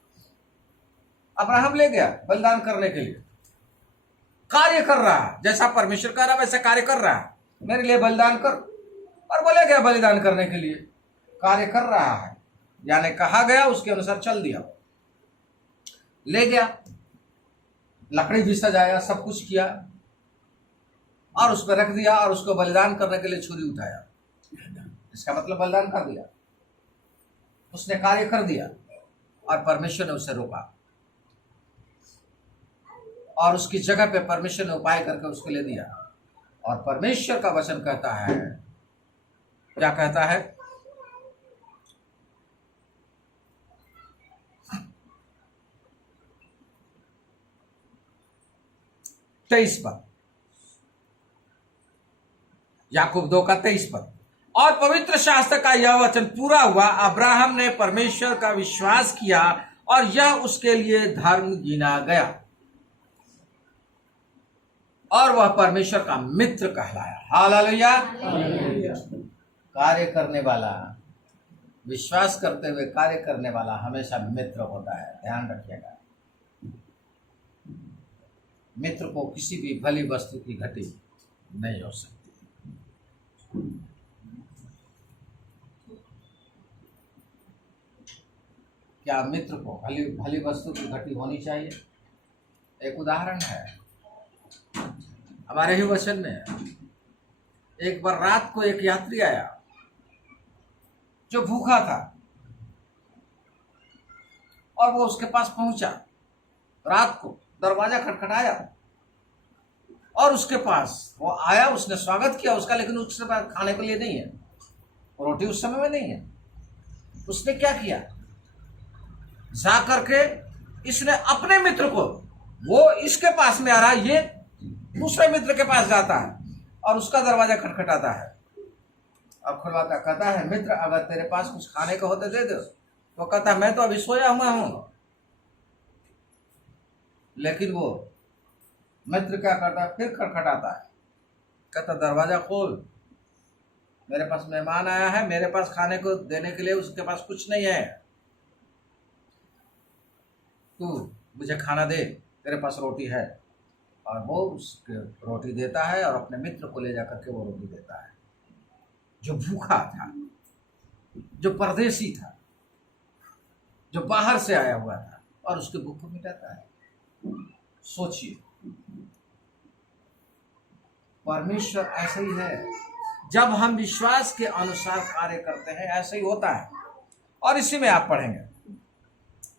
अब्राहम ले गया बलिदान करने के लिए, कार्य कर रहा है, जैसा परमेश्वर कह रहा वैसे कार्य कर रहा है, मेरे लिए बलिदान कर। और बोले गया बलिदान करने के लिए, कार्य कर रहा है, यानी कहा गया उसके अनुसार चल दिया, ले गया, लकड़ी भी सजाया, सब कुछ किया और उस पर रख दिया और उसको बलिदान करने के लिए छुरी उठाया। इसका मतलब बलिदान कर दिया, उसने कार्य कर दिया और परमेश्वर ने उसे रोका और उसकी जगह पे परमेश्वर ने उपाय करके उसके लिए दिया। और परमेश्वर का वचन कहता है, क्या कहता है? तेईस पद, याकूब 2 का 23 पद। और पवित्र शास्त्र का यह वचन पूरा हुआ, अब्राहम ने परमेश्वर का विश्वास किया और यह उसके लिए धर्म गिना गया और वह परमेश्वर का मित्र कहलाया। हालेलुया। कार्य करने वाला, विश्वास करते हुए कार्य करने वाला हमेशा मित्र होता है, ध्यान रखिएगा। मित्र को किसी भी भली वस्तु की घटी नहीं हो सकती। क्या मित्र को भली भली वस्तु की घटी होनी चाहिए? एक उदाहरण है हमारे ही वचन में। एक बार रात को एक यात्री आया जो भूखा था और वो उसके पास पहुंचा, रात को दरवाजा खटखटाया और उसके पास वो आया, उसने स्वागत किया उसका, लेकिन उसके पास खाने के लिए नहीं है, रोटी उस समय में नहीं है। उसने क्या किया, जा करके इसने अपने मित्र को, वो इसके पास में आ रहा, ये दूसरे मित्र के पास जाता है और उसका दरवाजा खटखटाता है और खुलवाता, कहता है मित्र अगर तेरे पास कुछ खाने को होते दे दो। तो कहता है मैं तो अभी सोया हुआ हूं। लेकिन वो मित्र क्या करता है, फिर खटखटाता है, कहता दरवाजा खोल, मेरे पास मेहमान आया है, मेरे पास खाने को देने के लिए उसके पास कुछ नहीं है, तू मुझे खाना दे, तेरे पास रोटी है। और वो उसके रोटी देता है और अपने मित्र को ले जाकर के वो रोटी देता है, जो भूखा था, जो परदेसी था, जो बाहर से आया हुआ था, और उसके भूख को मिटाता है। सोचिए, परमेश्वर ऐसे ही है। जब हम विश्वास के अनुसार कार्य करते हैं ऐसे ही होता है। और इसी में आप पढ़ेंगे,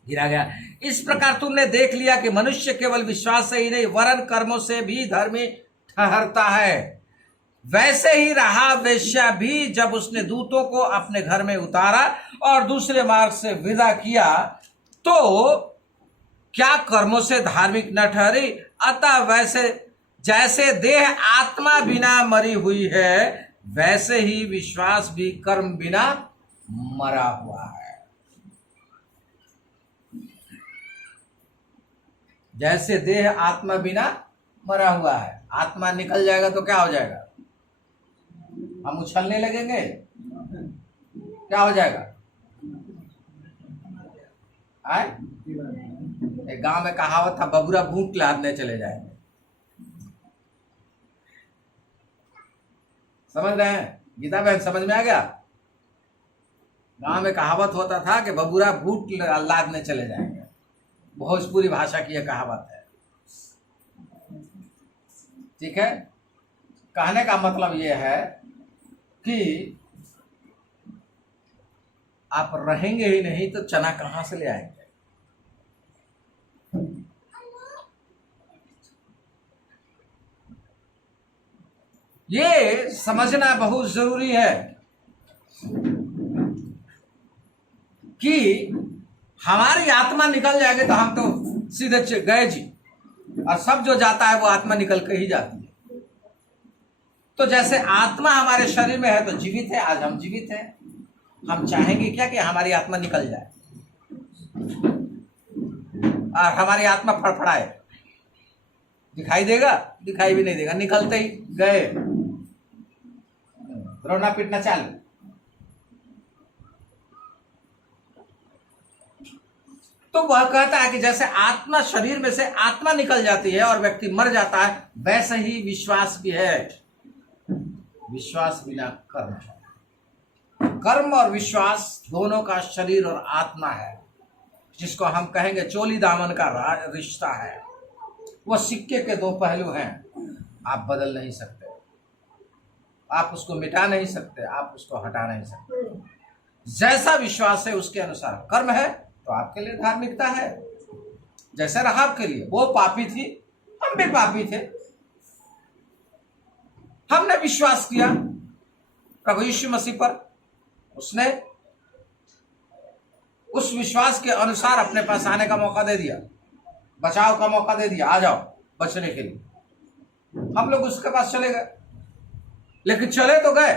गिरा गया, इस प्रकार तुमने देख लिया कि मनुष्य केवल विश्वास से ही नहीं वरन कर्मों से भी धर्मी ठहरता है। वैसे ही राहाब वेश्या भी, जब उसने दूतों को अपने घर में उतारा और दूसरे मार्ग से विदा किया, तो क्या कर्मों से धार्मिक न ठहरी? अतः वैसे जैसे देह आत्मा बिना मरी हुई है, वैसे ही विश्वास भी कर्म बिना मरा हुआ है। जैसे देह आत्मा बिना मरा हुआ है, आत्मा निकल जाएगा तो क्या हो जाएगा? हम उछलने लगेंगे, क्या हो जाएगा? आए? एक गांव में कहावत था, बबूरा भूख लादने चले जाएंगे। समझ रहे हैं? गीता बहन समझ में आ गया? गांव में कहावत होता था कि बबूरा भूख लादने चले जाएंगे। भोजपुरी भाषा की यह कहावत है। ठीक है, कहने का मतलब यह है कि आप रहेंगे ही नहीं तो चना कहां से ले आएंगे? ये समझना बहुत जरूरी है कि हमारी आत्मा निकल जाएगी तो हम तो सीधे गए जी, और सब जो जाता है वो आत्मा निकल के ही जाती है। तो जैसे आत्मा हमारे शरीर में है तो जीवित है, आज हम जीवित हैं। हम चाहेंगे क्या कि हमारी आत्मा निकल जाए और हमारी आत्मा फड़फड़ाए? दिखाई देगा? दिखाई भी नहीं देगा, निकलते ही गए, रोना पीटना चालू। तो वह कहता है कि जैसे आत्मा शरीर में से आत्मा निकल जाती है और व्यक्ति मर जाता है, वैसे ही विश्वास भी है। विश्वास बिना कर्म है। कर्म और विश्वास दोनों का शरीर और आत्मा है, जिसको हम कहेंगे चोली दामन का रिश्ता है। वह सिक्के के दो पहलू हैं, आप बदल नहीं सकते, आप उसको मिटा नहीं सकते, आप उसको हटा नहीं सकते। जैसा विश्वास है उसके अनुसार कर्म है, तो आपके लिए धार्मिकता है। जैसे राहाब के लिए, वो पापी थी, हम भी पापी थे, हमने विश्वास किया प्रभु यीशु मसीह पर, उसने उस विश्वास के अनुसार अपने पास आने का मौका दे दिया, बचाव का मौका दे दिया, आ जाओ बचने के लिए। हम लोग उसके पास चले गए, लेकिन चले तो गए,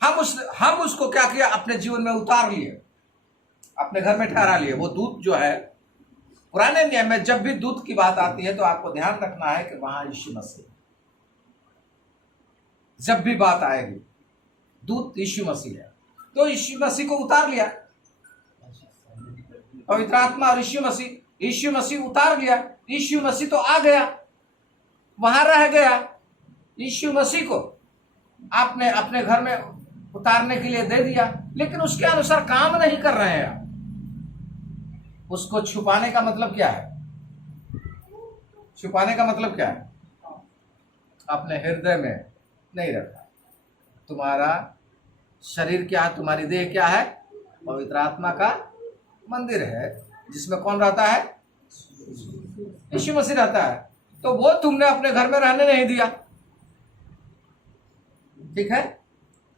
हम उसको क्या किया? अपने जीवन में उतार लिए, अपने घर में ठहरा लिए। वो दूत जो है, पुराने नियम में जब भी दूत की बात आती है तो आपको ध्यान रखना है कि वहां यीशु मसीह, जब भी बात आएगी दूत यीशु मसीह है, तो यीशु मसीह को उतार लिया, पवित्र आत्मा और यीशु मसीह उतार लिया। यीशु मसीह तो आ गया, वहां रह गया। यीशु मसीह को आपने अपने घर में उतारने के लिए दे दिया, लेकिन उसके अनुसार काम नहीं कर रहे हैं आप। उसको छुपाने का मतलब क्या है? छुपाने का मतलब क्या है? अपने हृदय में नहीं रखा। तुम्हारा शरीर क्या है? तुम्हारी देह क्या है? पवित्र आत्मा का मंदिर है, जिसमें कौन रहता है? यीशु मसीह रहता है। तो वो तुमने अपने घर में रहने नहीं दिया, ठीक है,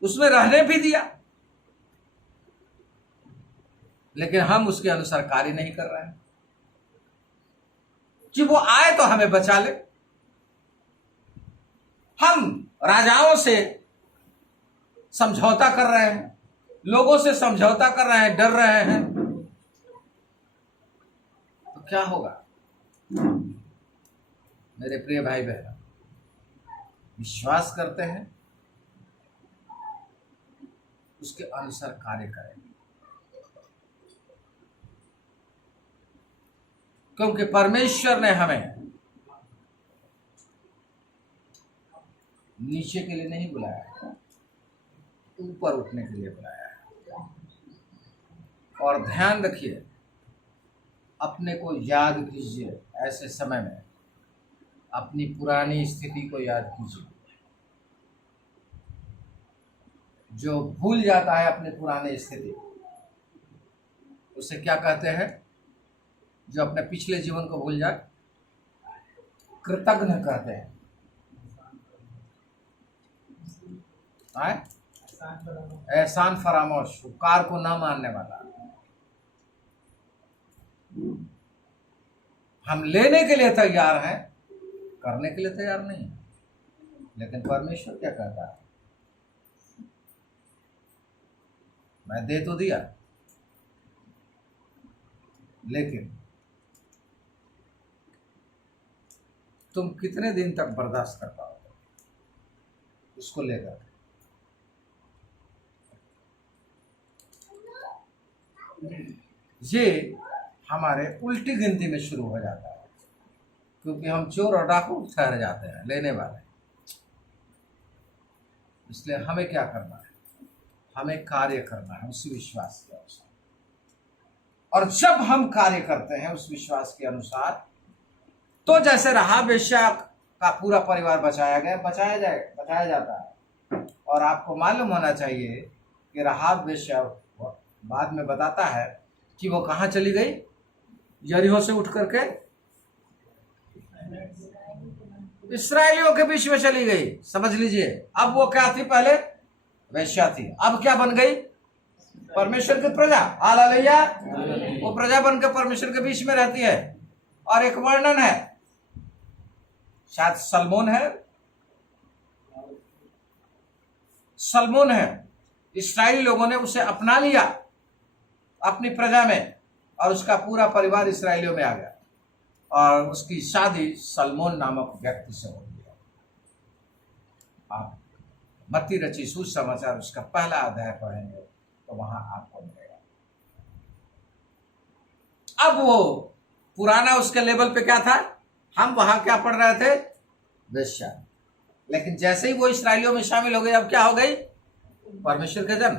उसमें रहने भी दिया, लेकिन हम उसके अनुसार कार्य नहीं कर रहे हैं कि वो आए तो हमें बचा ले, हम राजाओं से समझौता कर रहे हैं, लोगों से समझौता कर रहे हैं, डर रहे हैं, तो क्या होगा? मेरे प्रिय भाई बहन, विश्वास करते हैं, उसके अनुसार कार्य करेंगे, क्योंकि परमेश्वर ने हमें नीचे के लिए नहीं बुलाया, ऊपर उठने के लिए बुलाया है। और ध्यान रखिए, अपने को याद कीजिए, ऐसे समय में अपनी पुरानी स्थिति को याद कीजिए। जो भूल जाता है अपनी पुरानी स्थिति, उसे क्या कहते हैं? जो अपने पिछले जीवन को भूल जाए, कृतज्ञ कहते हैं। एहसान फरामोश, उपकार को ना मानने वाला। हम लेने के लिए तैयार हैं, करने के लिए तैयार नहीं। लेकिन परमेश्वर क्या कहता है? मैं दे तो दिया, लेकिन तुम कितने दिन तक बर्दाश्त कर पाओगे उसको लेकर? ये हमारे उल्टी गिनती में शुरू हो जाता है, क्योंकि हम चोर और डाकू ठहर जाते हैं, लेने वाले। इसलिए हमें क्या करना है? हमें कार्य करना है उसी विश्वास के अनुसार। और जब हम कार्य करते हैं उस विश्वास के अनुसार, तो जैसे राहाब वेश्या का पूरा परिवार बचाया जाता है। और आपको मालूम होना चाहिए कि राहाब वेश्या बाद में बताता है कि वो कहाँ चली गई? यरीहो से उठ करके इस्राएलियों के बीच में चली गई। समझ लीजिए, अब वो क्या थी? पहले वेश्या थी, अब क्या बन गई? परमेश्वर की प्रजा। हालेलुया। वो प्रजा बनकर परमेश्वर के बीच में रहती है। और एक वर्णन है, शायद सलमोन है। इस्राएली लोगों ने उसे अपना लिया अपनी प्रजा में, और उसका पूरा परिवार इस्राएलियों में आ गया, और उसकी शादी सलमोन नामक व्यक्ति से हो गई। आप मत्ती रची सुसमाचार उसका पहला अध्याय पढ़ेंगे तो वहां आपको मिलेगा। अब वो पुराना उसके लेवल पे क्या था? हम वहां क्या पढ़ रहे थे? वेश्या। लेकिन जैसे ही वो इस्राएलियों में शामिल हो गई, अब क्या हो गई? परमेश्वर के जन,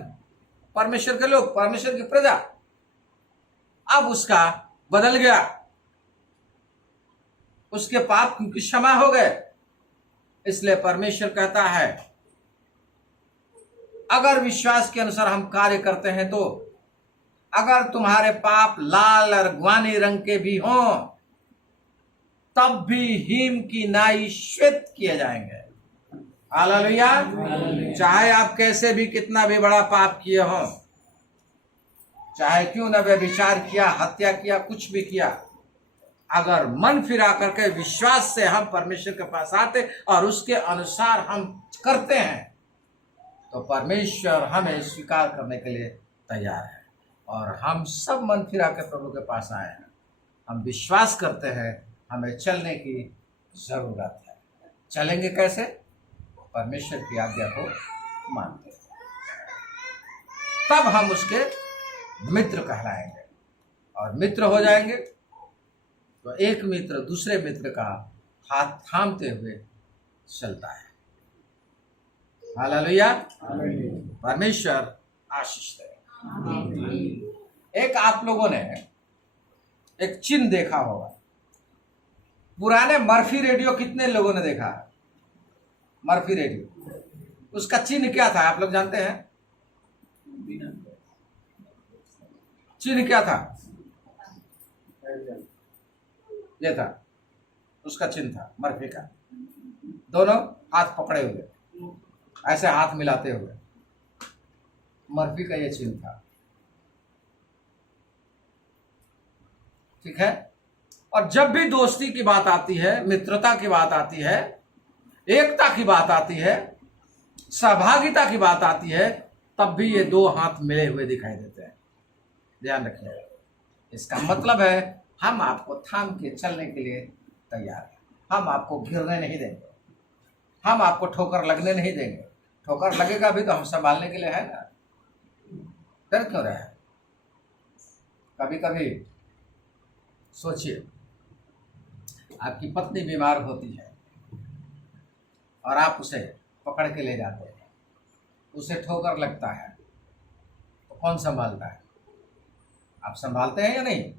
परमेश्वर के लोग, परमेश्वर की प्रजा। अब उसका बदल गया, उसके पाप क्योंकि क्षमा हो गए। इसलिए परमेश्वर कहता है, अगर विश्वास के अनुसार हम कार्य करते हैं तो अगर तुम्हारे पाप लाल और गुआनी रंग के भी हों, तब भी हिम की नाई श्वेत किए जाएंगे। हालेलुया। चाहे आप कैसे भी कितना भी बड़ा पाप किए हो, चाहे क्यों न व्यभिचार किया, हत्या किया, कुछ भी किया, अगर मन फिरा करके विश्वास से हम परमेश्वर के पास आते और उसके अनुसार हम करते हैं, तो परमेश्वर हमें स्वीकार करने के लिए तैयार है। और हम सब मन फिरा के प्रभु के पास आए हैं। हम विश्वास करते हैं, हमें चलने की जरूरत है। चलेंगे कैसे? परमेश्वर की आज्ञा को मानते हैं, तब हम उसके मित्र कहलाएंगे। और मित्र हो जाएंगे तो एक मित्र दूसरे मित्र का हाथ थामते हुए चलता है। हालेलुया। परमेश्वर आशीष दे। एक आप लोगों ने एक चिन्ह देखा होगा। पुराने मर्फी रेडियो कितने लोगों ने देखा? मर्फी रेडियो, उसका चिन्ह क्या था आप लोग जानते हैं? चिन्ह क्या था? ये था, उसका चिन्ह था मर्फी का। दोनों हाथ पकड़े हुए, ऐसे हाथ मिलाते हुए, मर्फी का ये चिन्ह था। ठीक है। और जब भी दोस्ती की बात आती है, मित्रता की बात आती है, एकता की बात आती है, सहभागिता की बात आती है, तब भी ये दो हाथ मिले हुए दिखाई देते हैं। ध्यान रखिए, इसका मतलब है हम आपको थाम के चलने के लिए तैयार हैं। हम आपको गिरने नहीं देंगे, हम आपको ठोकर लगने नहीं देंगे। ठोकर लगेगा भी तो हम संभालने के लिए है ना, डर क्यों रहे हैं? कभी कभी सोचिए, आपकी पत्नी बीमार होती है और आप उसे पकड़ के ले जाते हैं, उसे ठोकर लगता है, तो कौन संभालता है? आप संभालते हैं या नहीं?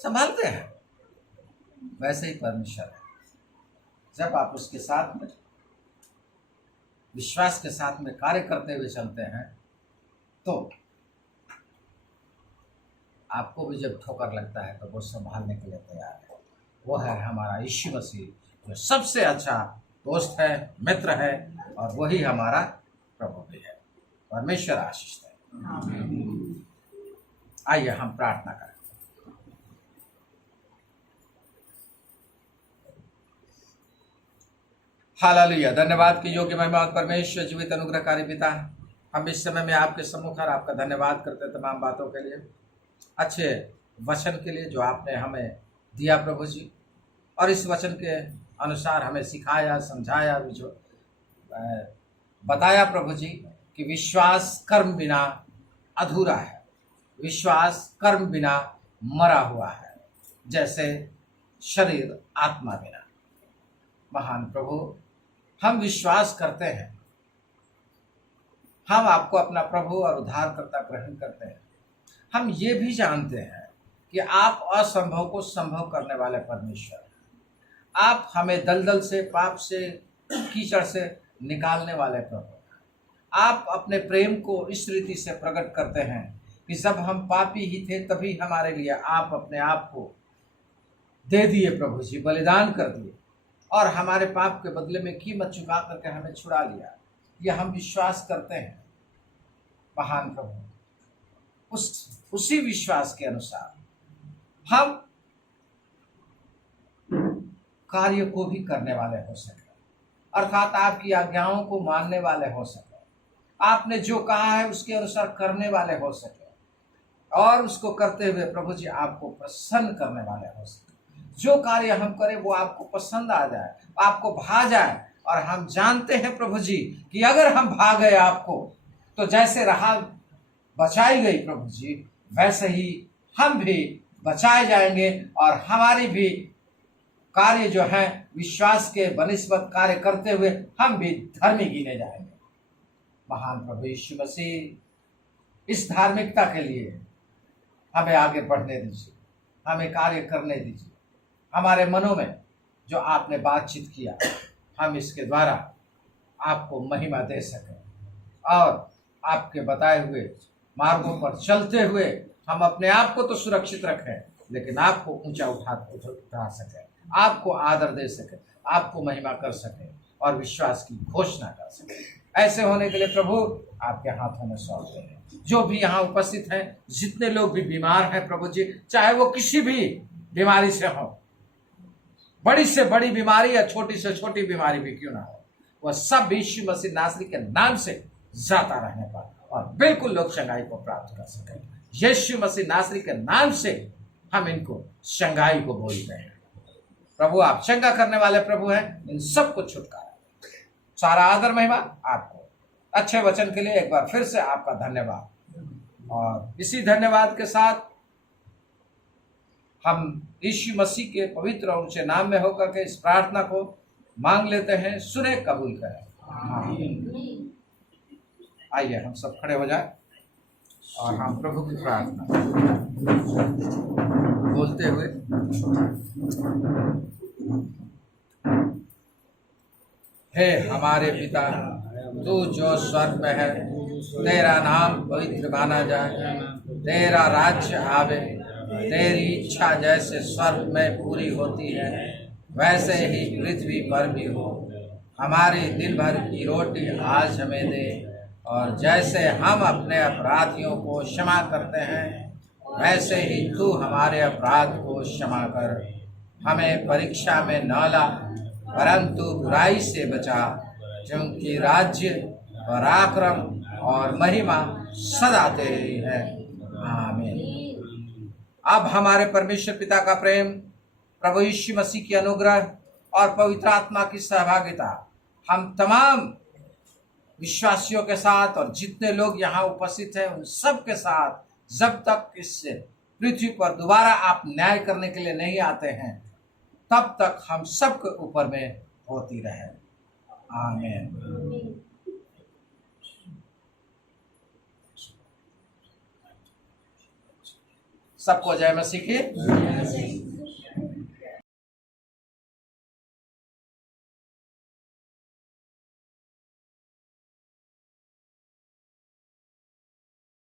संभालते हैं। वैसे ही परमेश्वर है, जब आप उसके साथ में विश्वास के साथ में कार्य करते हुए चलते हैं, तो आपको भी जब ठोकर लगता है तो वो संभालने के लिए तैयार है। वो है हमारा यीशु मसीह, जो सबसे अच्छा दोस्त है, मित्र है, और वही हमारा प्रभु भी है। परमेश्वर आशीष दे। आइए हम प्रार्थना करें। हालेलुया। धन्यवाद की योग्य महिमा परमेश्वर जीवित अनुग्रहकारी पिता, हम इस समय में आपके सम्मुख और आपका धन्यवाद करते हैं तमाम बातों के लिए, अच्छे वचन के लिए जो आपने हमें दिया प्रभु जी, और इस वचन के अनुसार हमें सिखाया, समझाया, भी जो बताया प्रभु जी कि विश्वास कर्म बिना अधूरा है, विश्वास कर्म बिना मरा हुआ है, जैसे शरीर आत्मा बिना। महान प्रभु, हम विश्वास करते हैं, हम आपको अपना प्रभु और उद्धारकर्ता ग्रहण करते हैं। हम ये भी जानते हैं कि आप असंभव को संभव करने वाले परमेश्वर हैं। आप हमें दलदल से, पाप से, कीचड़ से निकालने वाले प्रभु हैं। आप अपने प्रेम को इस रीति से प्रकट करते हैं कि जब हम पापी ही थे तभी हमारे लिए आप अपने आप को दे दिए प्रभु जी, बलिदान कर दिए, और हमारे पाप के बदले में कीमत चुका करके हमें छुड़ा लिया। यह हम विश्वास करते हैं महान प्रभु। उसी विश्वास के अनुसार हम कार्य को भी करने वाले हो सके, अर्थात आपकी आज्ञाओं को मानने वाले हो सके, आपने जो कहा है उसके अनुसार करने वाले हो सके, और उसको करते हुए प्रभु जी आपको प्रसन्न करने वाले हो सके। जो कार्य हम करें वो आपको पसंद आ जाए, आपको भा जाए। और हम जानते हैं प्रभु जी कि अगर हम भा गए आपको, तो जैसे राहाब बचाई गई प्रभु जी, वैसे ही हम भी बचाए जाएंगे, और हमारी भी कार्य जो है विश्वास के बनिस्बत कार्य करते हुए हम भी धर्मी गिने जाएंगे। महान प्रभु यीशु मसीह, इस धार्मिकता के लिए हमें आगे बढ़ने दीजिए, हमें कार्य करने दीजिए। हमारे मनों में जो आपने बातचीत किया, हम इसके द्वारा आपको महिमा दे सकें, और आपके बताए हुए मार्गों पर चलते हुए हम अपने आप को तो सुरक्षित रखें, लेकिन आपको ऊंचा उठा सकें, आपको आदर दे सकें, आपको महिमा कर सकें, और विश्वास की घोषणा कर सकें। ऐसे होने के लिए प्रभु आपके हाथों में सौंपते हैं। जो भी यहाँ उपस्थित हैं, जितने लोग भी बीमार हैं प्रभु जी, चाहे वो किसी भी बीमारी से हो, बड़ी से बड़ी बीमारी या छोटी से छोटी बीमारी भी क्यों ना हो, वह सब यीशु मसीह नासरी के नाम से जाता रहने पर, और बिल्कुल लोग चंगाई को प्राप्त कर सकें। यीशु मसीह नासरी के नाम से हम इनको चंगाई को बोलते हैं। प्रभु आप चंगा करने वाले प्रभु हैं, इन सबको छुटकारा। सारा आदर महिमा आपको। अच्छे वचन के लिए एक बार फिर से आपका धन्यवाद। और इसी धन्यवाद के साथ हम यीशु मसीह के पवित्र और ऊंचे नाम में होकर के इस प्रार्थना को मांग लेते हैं। सुने, कबूल करें। आइए हम सब खड़े हो जाए और हम प्रभु की प्रार्थना बोलते हुए हे हमारे पिता, तू जो स्वर्ग में है, तेरा नाम पवित्र माना जाए, तेरा राज्य आवे, तेरी इच्छा जैसे स्वर्ग में पूरी होती है वैसे ही पृथ्वी पर भी हो। हमारी दिन भर की रोटी आज हमें दे, और जैसे हम अपने अपराधियों को क्षमा करते हैं वैसे ही तू हमारे अपराध को क्षमा कर। हमें परीक्षा में न ला, परंतु बुराई से बचा, क्योंकि राज्य, पराक्रम और महिमा सदा तेरी है। आमीन। अब हमारे परमेश्वर पिता का प्रेम, प्रभु यीशु मसीह की अनुग्रह और पवित्र आत्मा की सहभागिता हम तमाम विश्वासियों के साथ और जितने लोग यहाँ उपस्थित हैं उन सब के साथ, जब तक इस पृथ्वी पर दोबारा आप न्याय करने के लिए नहीं आते हैं, तब तक हम सबके ऊपर में होती रहे। आमीन। सबको जय मसीह की।